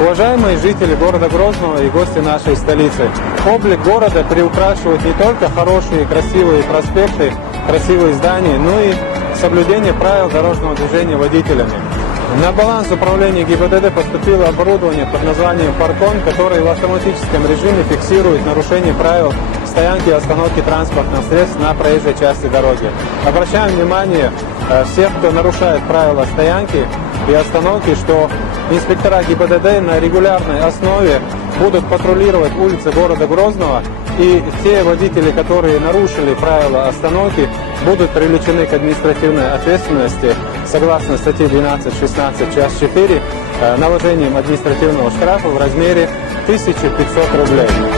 Уважаемые жители города Грозного и гости нашей столицы, облик города приукрашивают не только хорошие красивые проспекты, красивые здания, но и соблюдение правил дорожного движения водителями. На баланс управления ГИБДД поступило оборудование под названием «Паркон», которое в автоматическом режиме фиксирует нарушение правил стоянки и остановки транспортных средств на проезжей части дороги. Обращаем внимание всех, кто нарушает правила стоянки и остановки, что инспектора ГИБДД на регулярной основе будут патрулировать улицы города Грозного, и те водители, которые нарушили правила остановки, будут привлечены к административной ответственности согласно статье 12.16 часть 4 наложением административного штрафа в размере 1500 рублей.